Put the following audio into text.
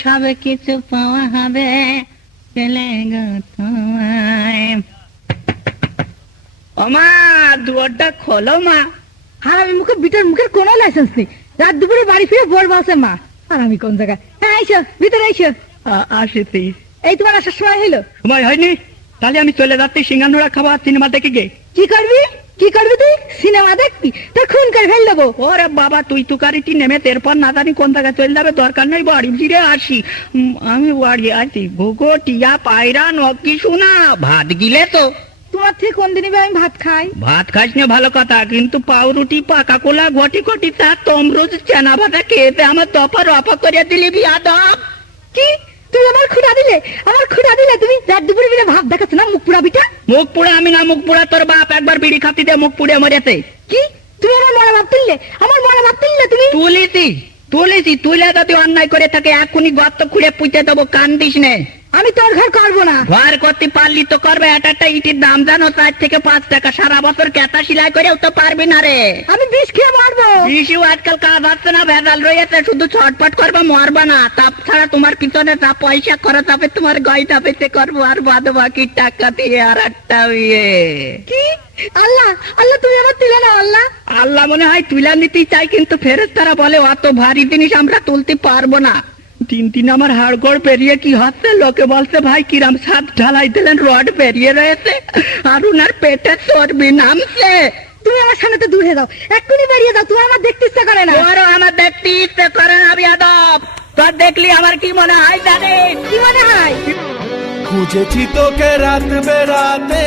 সব কিছু পাওয়া হবে? চলে গো তোমায়। ওমা দুয়ারটা খোলো মা। আর আমি মুখে বিটার মুখে কোনো লাইসেন্স নেই। রাত দুপুরে বাড়ি ফিরে ভোর বাসে মা। আর আমি কোন জায়গায়? হ্যাঁ আইসো ভিতরে আইসো। আসিতি এই তোমার আসার সময় হইল? সময় হয়নি? তাহলে আমি চলে যাচ্ছি সিঙ্গানুরা খাবার সিনেমা দেখে গে কি করবি? কি করবি তুই? সিনেমা দেখবি? তোর খুন করে ফেল দেবো ওরে বাবা তুই তুকারিটি নেমে এরপর না জানি কোন জায়গায় চলে যাবে দরকার নেই বাড়ি ফিরে আসি। আমি বাড়ি আসি ভুগো টিয়া পায়রা নকি শোনা ভাত গিলে তো। তোমার থেকে কোন দিনই আমি ভাত খাই? ভাত খাস না ভালো কথা কিন্তু পাউরুটি পাকা কোলা ঘটি ঘটি তা তমরুজ চেনা ভাতা খেতে আমার দফা রফা করে দিলি বিয়াদব। দিলে আমার খুঁড়া দিলে তুমি রাত দুপুরে বিনা ভাব দেখাচ্ছ না মুখ পুরা বিটা? মুখ পুড়া আমি না মুখ পুড়া তোর বাপ একবার বিড়ি খাতি দে মুখ পুড়ে মরেছে কি? তুমি আমার মরা ভাব তুললে? আমার মরা ভাব তুললে তুমি? তুলিছি তুলিছি তুলে যদি অন্যায় করে থাকে এখনই গর্ত খুঁড়ে পুঁতে দেবো কান্দিস নে। আমি তোর ঘর করব না। ঘর করতে পারলি তো করবে একটা একটা ইটির দাম জানো চার থেকে পাঁচ টাকা। সারা বছর কেতা সিলাই করেও তো পারবি না রে। আমি বিষ খেয়ে মারবো। ইস্যু আজকাল কাজ হচ্ছে না ভেজাল রয়েছে শুধু ছটপট করবা মরবা না। তাপ ছাড়া তোমার পিছনে যা পয়সা খরচ হবে তোমার গয়টা পেতে করব আর বাদ বাকি টাকা দিয়ে আর একটা ইয়ে। কি? আল্লাহ আল্লাহ তুমি আমার তুলে নাও আল্লাহ। আল্লাহ মনে হয় তুলে নিতে চাই কিন্তু ফেরত তারা বলে অত ভারী জিনিস আমরা তুলতে পারব না। তিন তিন আমার হাড়গোড় পেরিয়ে কি হচ্ছে? লোকে বলছে ভাই কিরাম সাপ ঢালাই দিলেন রড পেরিয়ে রয়েছে। আর উনার পেটে চর্বি নামছে। তুমি আমার সামনে তো দূরে যাও। এক্ষুনি বেরিয়ে যাও তোমার আমার দেখতে ইচ্ছা করে না। তোরও আমার দেখতে ইচ্ছে করে না বিয়াদব। তোর দেখলি আমার কি মনে হয় জানিস? কি মনে হয়? খুঁজেছি তোকে রাত বেরাতে